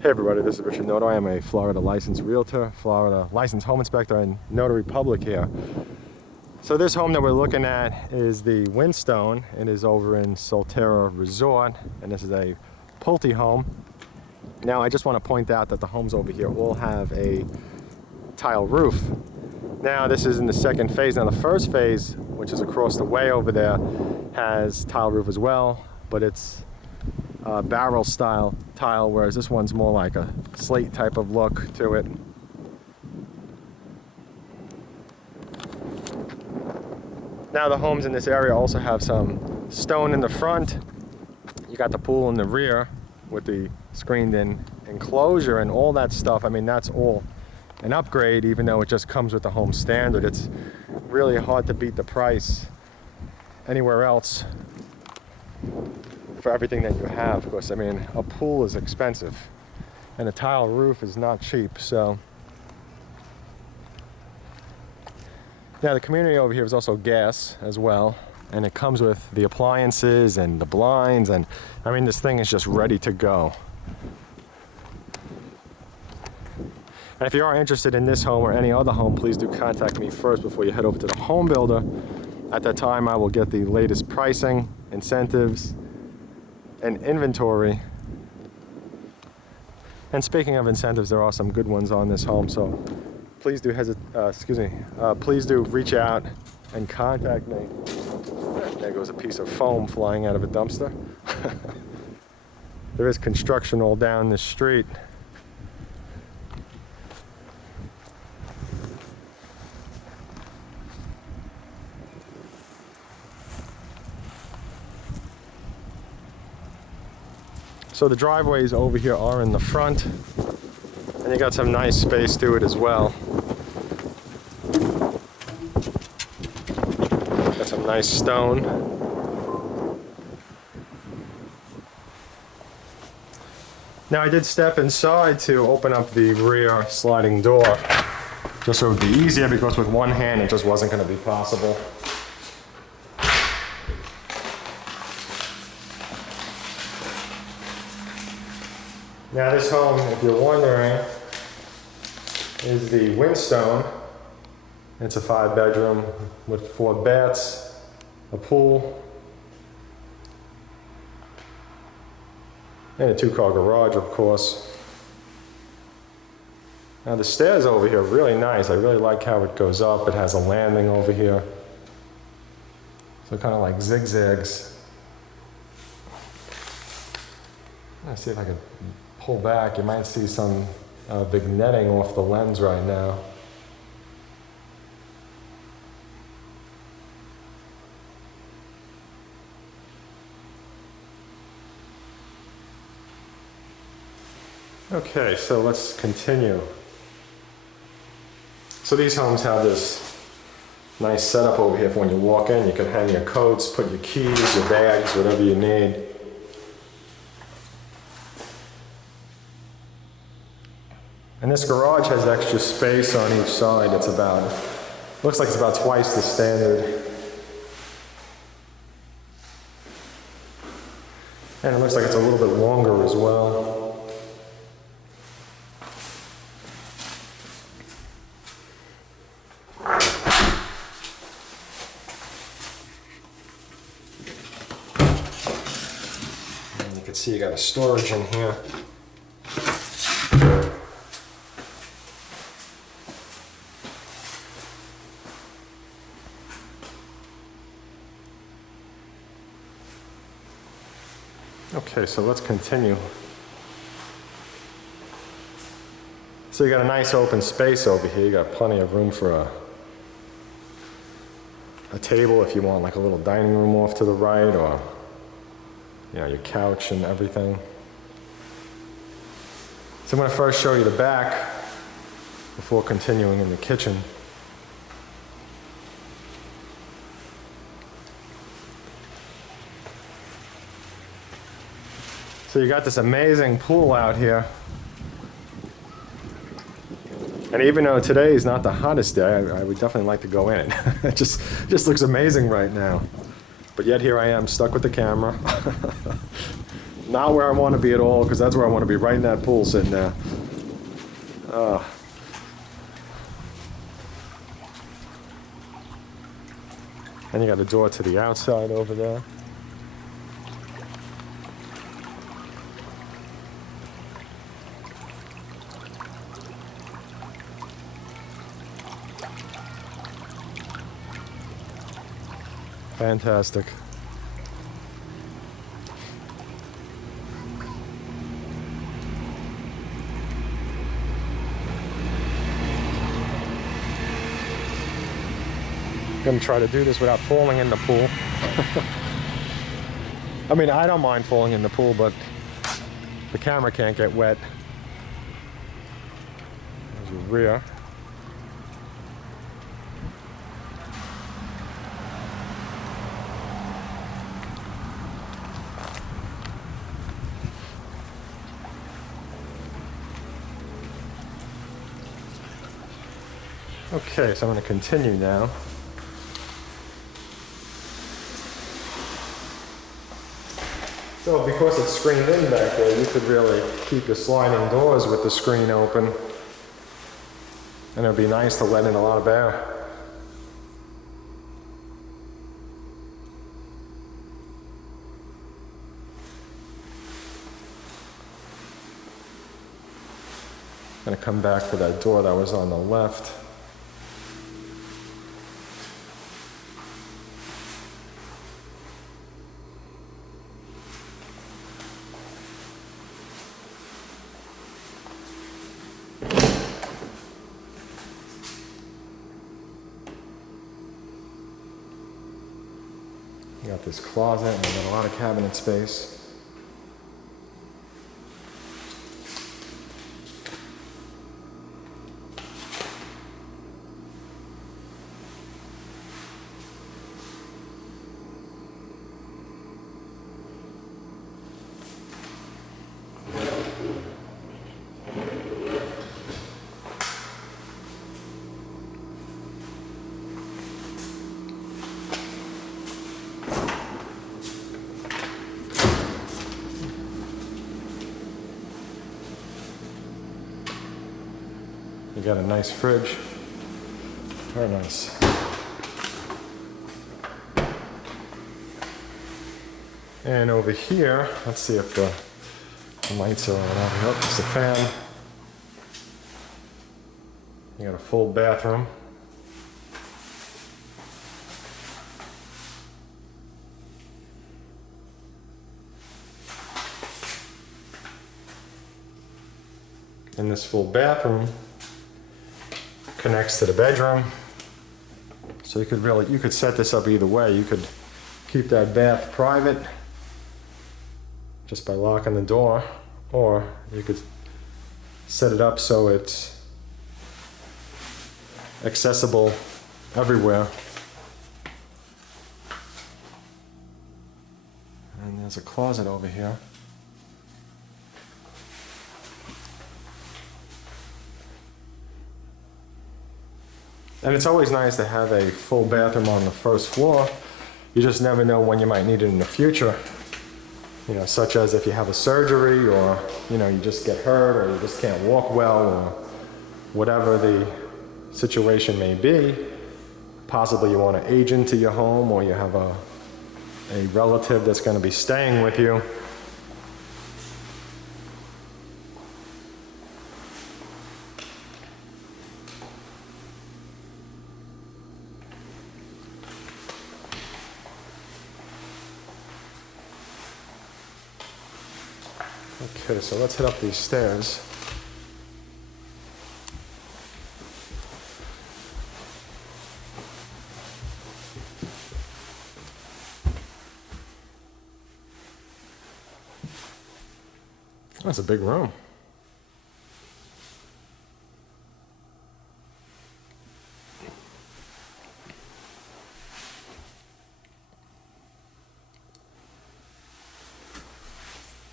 Hey everybody, this is Richard Nona. I am a Florida licensed realtor, Florida licensed home inspector, and notary public here. So this home that we're looking at is the Winstone. It is over in Solterra Resort, and this is a Pulte home. Now I just want to point out that the homes over here all have a tile roof. Now this is in the second phase. Now the first phase, which is across the way over there, has tile roof as well, but it's barrel style tile, whereas this one's more like a slate type of look to it. Now the homes in this area also have some stone in the front. You got the pool in the rear with the screened in enclosure and all that stuff. I mean, that's all an upgrade, even though it just comes with the home standard. It's really hard to beat the price anywhere else for everything that you have, because I mean, a pool is expensive and a tile roof is not cheap. So now the community over here is also gas as well, and it comes with the appliances and the blinds, and I mean, this thing is just ready to go. And if you are interested in this home or any other home, please do contact me first before you head over to the home builder. At that time I will get the latest pricing, incentives, and inventory. And speaking of incentives, there are some good ones on this home, so please do please do reach out and contact me. There goes a piece of foam flying out of a dumpster. There is construction all down the street. So the driveways over here are in the front, and you got some nice space to it as well. Got some nice stone. Now I did step inside to open up the rear sliding door, just so it would be easier, because with one hand it just wasn't going to be possible. Now this home, if you're wondering, is the Winstone. It's a 5-bedroom with 4 baths, a pool, and a 2-car garage, of course. Now the stairs over here are really nice. I really like how it goes up. It has a landing over here, so kind of like zigzags. Let's see if I can pull back. You might see some big netting off the lens right now. Okay, so let's continue. So these homes have this nice setup over here for when you walk in. You can hang your coats, put your keys, your bags, whatever you need. And this garage has extra space on each side. It's about, looks like it's about twice the standard. And it looks like it's a little bit longer as well. And you can see you got a storage in here. Okay, so let's continue. So you got a nice open space over here. You got plenty of room for a table if you want, like a little dining room off to the right, or you know, your couch and everything. So I'm going to first show you the back before continuing in the kitchen. So you got this amazing pool out here. And even though today is not the hottest day, I would definitely like to go in. It just looks amazing right now. But yet here I am, stuck with the camera. Not where I want to be at all, because that's where I want to be, right in that pool sitting there. And you got a door to the outside over there. Fantastic. I'm gonna try to do this without falling in the pool. I mean, I don't mind falling in the pool, but the camera can't get wet. There's your rear. Okay, so I'm going to continue now. So because it's screened in back there, you could really keep your sliding doors with the screen open. And it would be nice to let in a lot of air. I'm going to come back to that door that was on the left. You got this closet and you got a lot of cabinet space. You got a nice fridge. Very nice. And over here, let's see if the lights are on over here. Oh, it's a fan. You got a full bathroom. And this full bathroom connects to the bedroom. So you could set this up either way. You could keep that bath private just by locking the door, or you could set it up so it's accessible everywhere. And there's a closet over here. And it's always nice to have a full bathroom on the first floor. You just never know when you might need it in the future. You know, such as if you have a surgery, or, you know, you just get hurt, or you just can't walk well, or whatever the situation may be. Possibly you want to age into your home, or you have a relative that's going to be staying with you. Okay, so let's head up these stairs. That's a big room.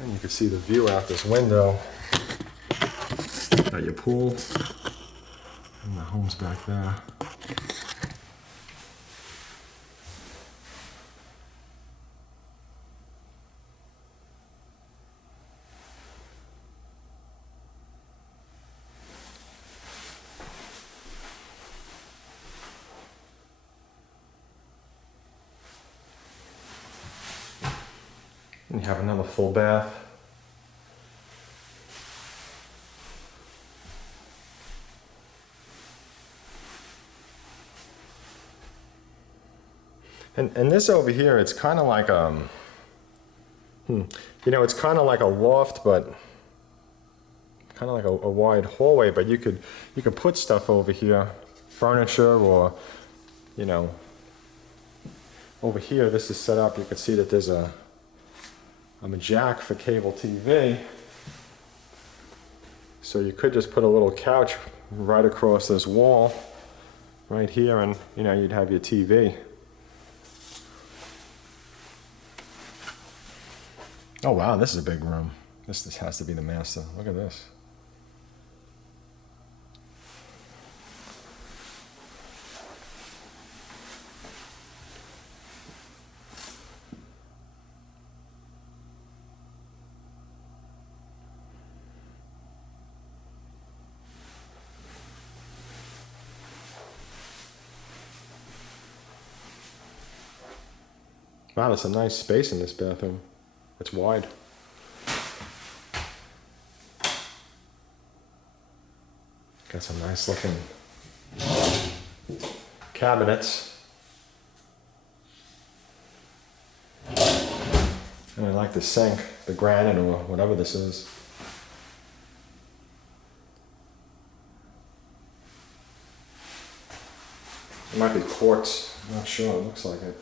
And you can see the view out this window. Got your pool and the home's back there. And you have another full bath. And this over here, it's kind of like you know, it's kind of like a loft, but kind of like a wide hallway. But you could put stuff over here, furniture, or you know, over here. This is set up. You can see that there's a jack for cable TV. So you could just put a little couch right across this wall, right here, and you know, you'd have your TV. Oh wow, this is a big room. This has to be the master. Look at this. Wow, that's a nice space in this bathroom. It's wide. Got some nice looking cabinets. And I like the sink, the granite or whatever this is. It might be quartz, I'm not sure, it looks like it.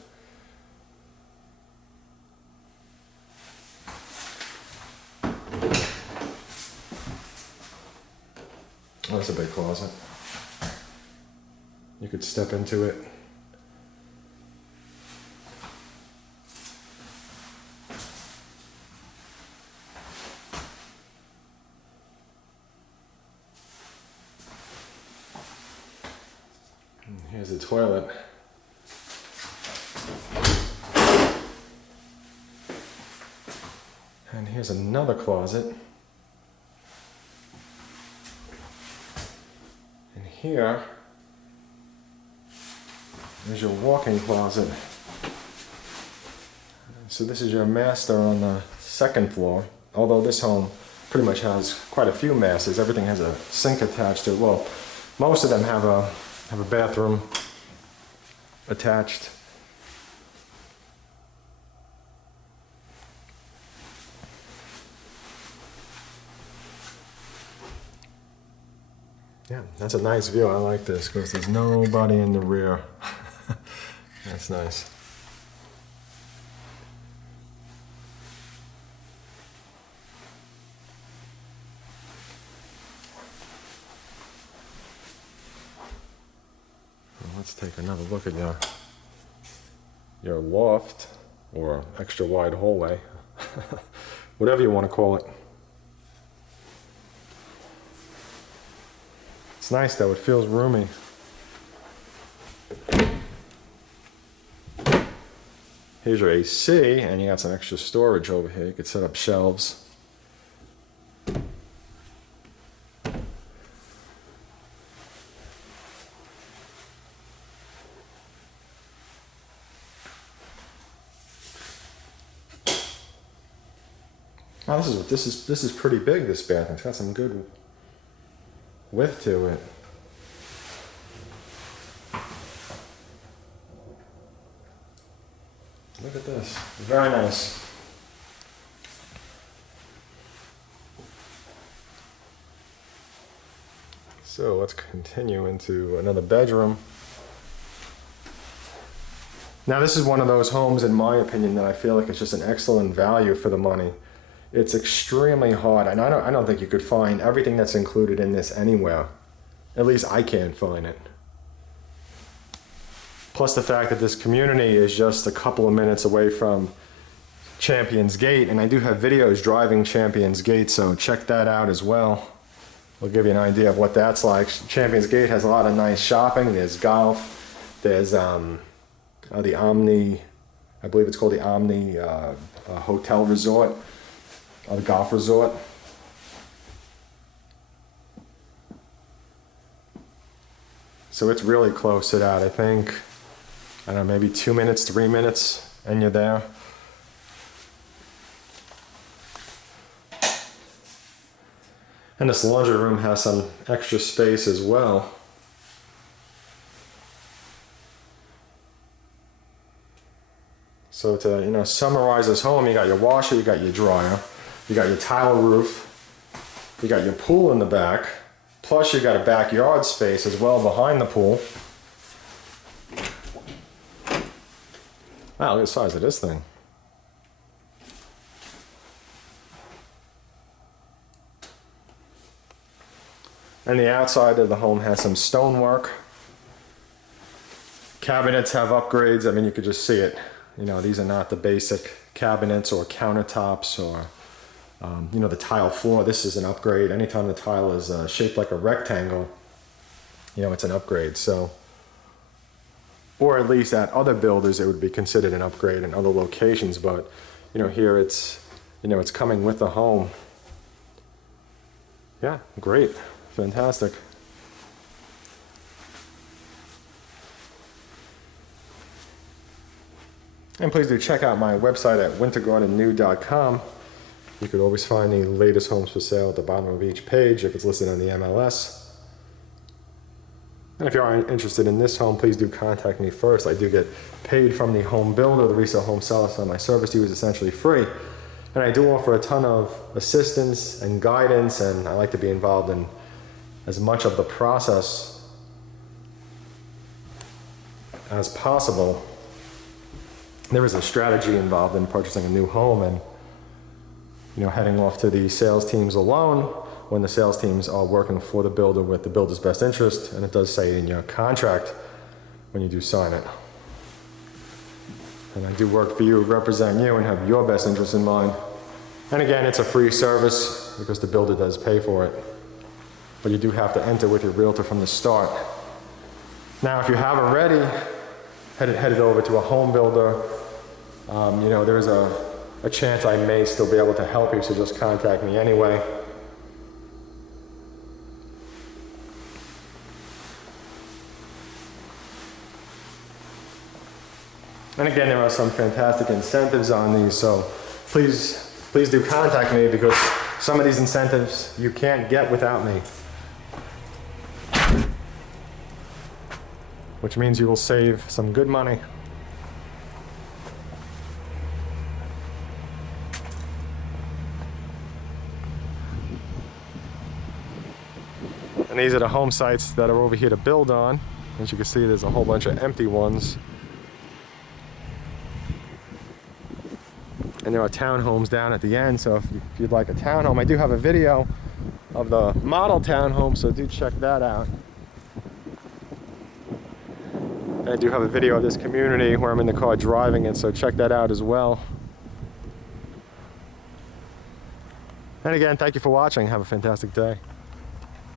Oh, that's a big closet. You could step into it. And here's the toilet. And here's another closet. Here is your walk-in closet. So this is your master on the second floor. Although this home pretty much has quite a few masters. Everything has a sink attached to it. Well, most of them have a bathroom attached. Yeah, that's a nice view. I like this because there's nobody in the rear. That's nice. Well, let's take another look at your loft or extra wide hallway, whatever you want to call it. It's nice though, it feels roomy. Here's your AC, and you got some extra storage over here. You could set up shelves. Oh, this is pretty big, this bathroom. It's got some good width to it. Look at this. Very nice. So let's continue into another bedroom. Now this is one of those homes, in my opinion, that I feel like it's just an excellent value for the money. It's extremely hard, and I don't think you could find everything that's included in this anywhere. At least I can't find it. Plus the fact that this community is just a couple of minutes away from Champions Gate, and I do have videos driving Champions Gate, so check that out as well. We'll give you an idea of what that's like. Champions Gate has a lot of nice shopping. There's golf. There's the Omni, I believe it's called the Omni Hotel Resort, or the golf resort. So it's really close to that. I think, I don't know, maybe 2 minutes, 3 minutes, and you're there. And this laundry room has some extra space as well. So to, you know, summarize this home, you got your washer, you got your dryer, you got your tile roof, you got your pool in the back, plus you got a backyard space as well behind the pool. Wow, look at the size of this thing. And the outside of the home has some stonework. Cabinets have upgrades. I mean, you could just see it. You know, these are not the basic cabinets or countertops or, you know, the tile floor. This is an upgrade. Anytime the tile is shaped like a rectangle, you know, it's an upgrade. So, or at least at other builders, it would be considered an upgrade in other locations. But, you know, here it's, you know, it's coming with the home. Yeah, great. Fantastic. And please do check out my website at wintergardennew.com. You could always find the latest homes for sale at the bottom of each page if it's listed on the MLS. And if you are interested in this home, please do contact me first. I do get paid from the home builder, the resale home seller, so my service to you is essentially free. And I do offer a ton of assistance and guidance, and I like to be involved in as much of the process as possible. There is a strategy involved in purchasing a new home, and, you know, heading off to the sales teams alone when the sales teams are working for the builder with the builder's best interest, and it does say in your contract when you do sign it. And I do work for you, represent you, and have your best interest in mind. And again, it's a free service because the builder does pay for it. But you do have to enter with your realtor from the start. Now, if you haven't already, headed over to a home builder, you know, there's a chance I may still be able to help you, so just contact me anyway. And again, there are some fantastic incentives on these, so please do contact me, because some of these incentives you can't get without me. Which means you will save some good money. And these are the home sites that are over here to build on. As you can see, there's a whole bunch of empty ones. And there are townhomes down at the end, so if you'd like a townhome, I do have a video of the model townhome, so do check that out. And I do have a video of this community where I'm in the car driving it, so check that out as well. And again, thank you for watching. Have a fantastic day.